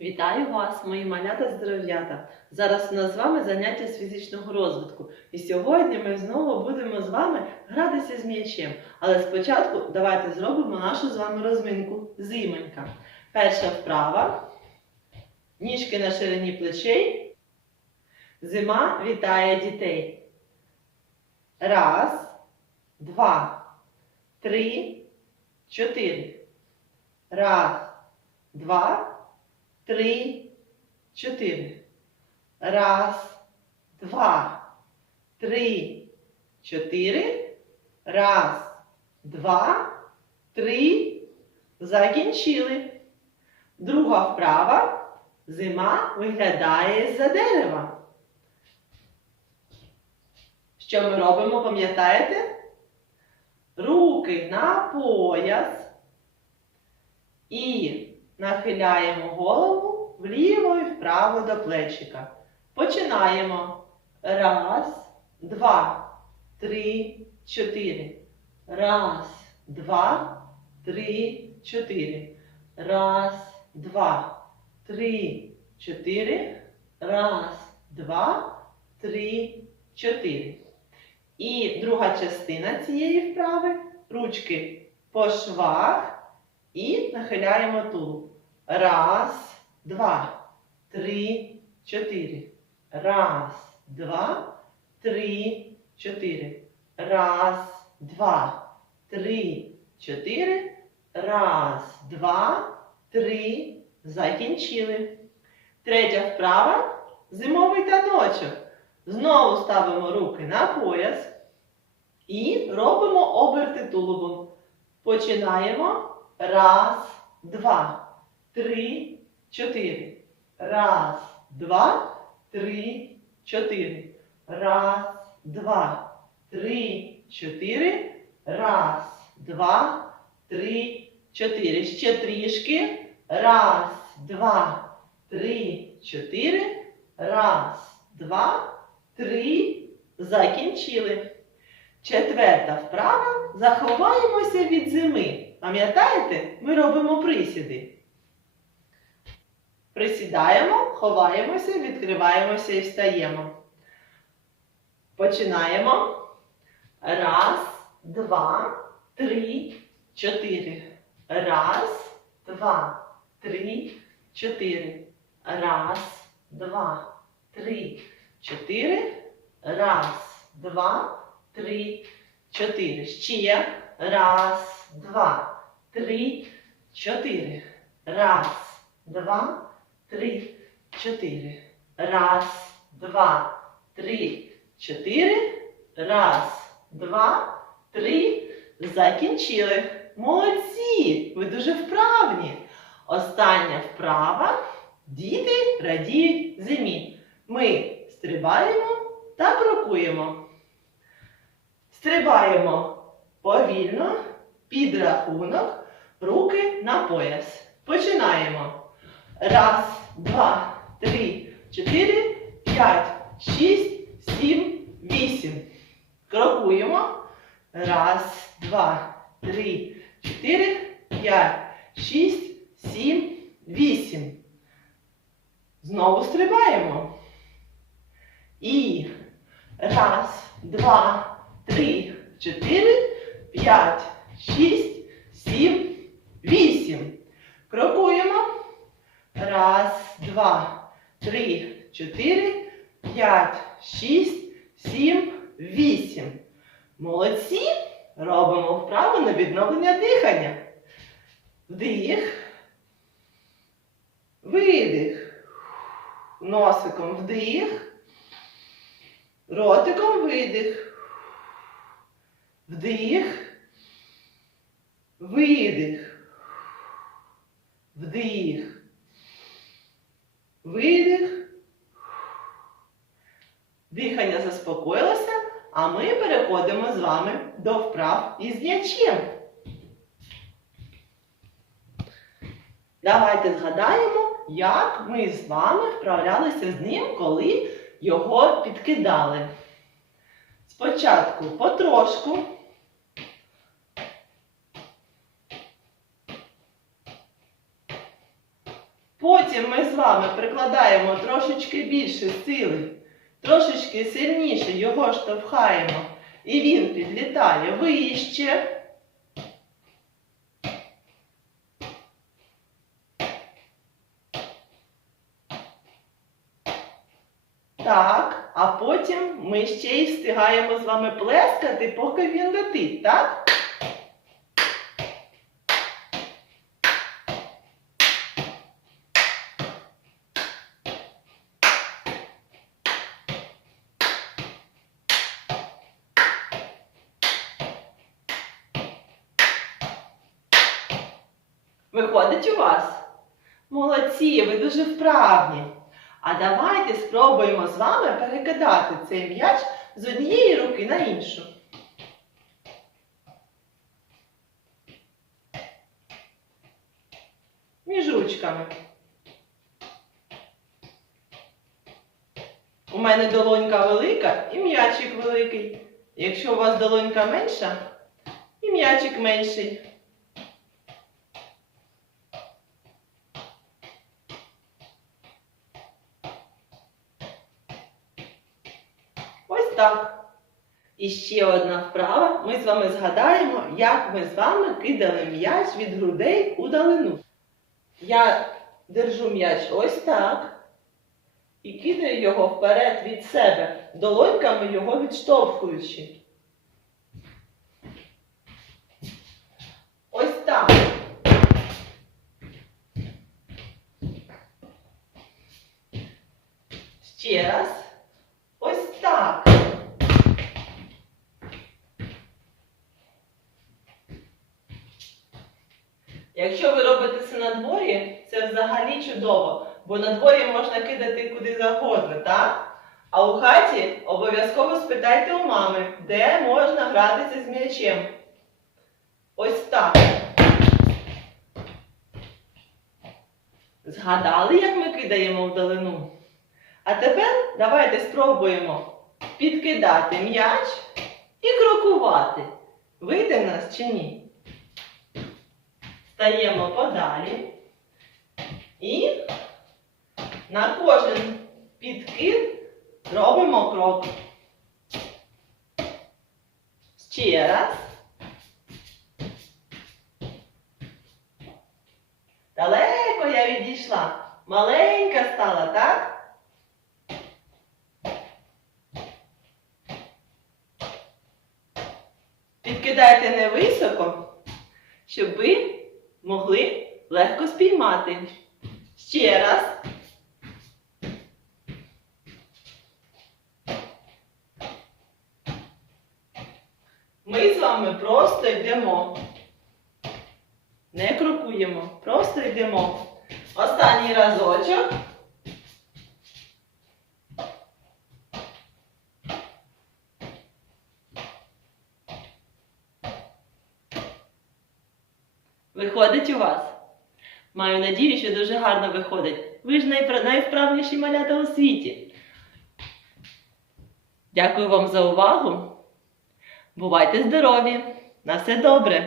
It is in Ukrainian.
Вітаю вас, мої малята здоров'ята! Зараз у нас з вами заняття з фізичного розвитку. І сьогодні ми знову будемо з вами гратися з м'ячем. Але спочатку давайте зробимо нашу з вами розминку зимонька. Перша вправа. Ніжки на ширині плечей. Зима вітає дітей. Раз, два, три, чотири. Раз, два, три, чотири. Раз, два, три, чотири. Раз, два, три. Закінчили. Друга вправа. Зима виглядає з-за дерева. Що ми робимо, пам'ятаєте? Руки на пояс і нахиляємо голову вліво і вправо до плечика. Починаємо. Раз, два, три, чотири. Раз, два, три, чотири. Раз, два, три, чотири. Раз, два, три, чотири. І друга частина цієї вправи. Ручки по швах і нахиляємо тулуб. Раз, два, три, чотири. Раз, два, три, чотири. Раз, два, три, чотири. Раз, два, три. Закінчили. Третя вправа. Зимовий таночок. Знову ставимо руки на пояс і робимо оберти тулубом. Починаємо. Раз, два, три, чотири. Раз, два, три, чотири. Раз, два, три, чотири. Раз, два, три, чотири. Ще трішки. Раз, два, три, чотири. Раз, два, три. Закінчили. Четверта вправа. Заховаємося від зими. Пам'ятаєте, ми робимо присіди. Присідаємо, ховаємося, відкриваємося і встаємо. Починаємо. Раз, два, три, чотири. Раз, два, три, чотири. Раз, два, три, чотири. Раз, два, три, чотири. Ще. Раз, два, три, чотири. Раз, два, три, чотири. Раз, два, три, чотири. Раз, два, три. Закінчили. Молодці! Ви дуже вправні. Остання вправа. Діти радіють зимі. Ми стрибаємо та крокуємо. Стрибаємо повільно, під рахунок, руки на пояс. Починаємо. Раз, два, три, чотири, п'ять, шість, сім, вісім. Крокуємо. Раз, два, три, чотири, п'ять, шість, сім, вісім. Знову стрибаємо. І раз, два, три, чотири, п'ять, шість, сім, вісім. Крокуємо. Раз, два, три, чотири, п'ять, шість, сім, вісім. Молодці. Робимо вправу на відновлення дихання. Вдих. Видих. Носиком вдих. Ротиком видих. Вдих. Видих. Вдих. Видих. Дихання заспокоїлося, а ми переходимо з вами до вправ із м'ячем. Давайте згадаємо, як ми з вами вправлялися з ним, коли його підкидали. Спочатку потрошку. Потім Потім ми з вами прикладаємо трошечки більше сили, трошечки сильніше його штовхаємо. І він підлітає вище. Так, а потім ми ще й встигаємо з вами плескати, поки він летить, так? Виходить у вас? Молодці, ви дуже вправні. А давайте спробуємо з вами перекидати цей м'яч з однієї руки на іншу. Між ручками. У мене долонька велика і м'ячик великий. Якщо у вас долонька менша, і м'ячик менший. Ось так. І ще одна вправа. Ми з вами згадаємо, як ми з вами кидали м'яч від грудей у далину. Я держу м'яч ось так. І кидаю його вперед від себе, долоньками його відштовхуючи. Ось так. Ще раз. Ось так. Якщо ви робите це на дворі, взагалі чудово, бо на дворі можна кидати куди завгодно, так? А у хаті обов'язково спитайте у мами, де можна гратися з м'ячем. Ось так. Згадали, як ми кидаємо вдалину? А тепер давайте спробуємо підкидати м'яч і крокувати. Вийде в нас чи ні? Стаємо подалі. І на кожен підкид робимо крок. Ще раз. Далеко я відійшла. Маленька стала, так? Підкидайте невисоко, щоб ви могли легко спіймати. Ще раз. Ми з вами просто йдемо. Не крокуємо, просто йдемо. Останній разочок. Виходить у вас? Маю надію, що дуже гарно виходить. Ви ж найвправніші малята у світі. Дякую вам за увагу. Бувайте здорові! На все добре!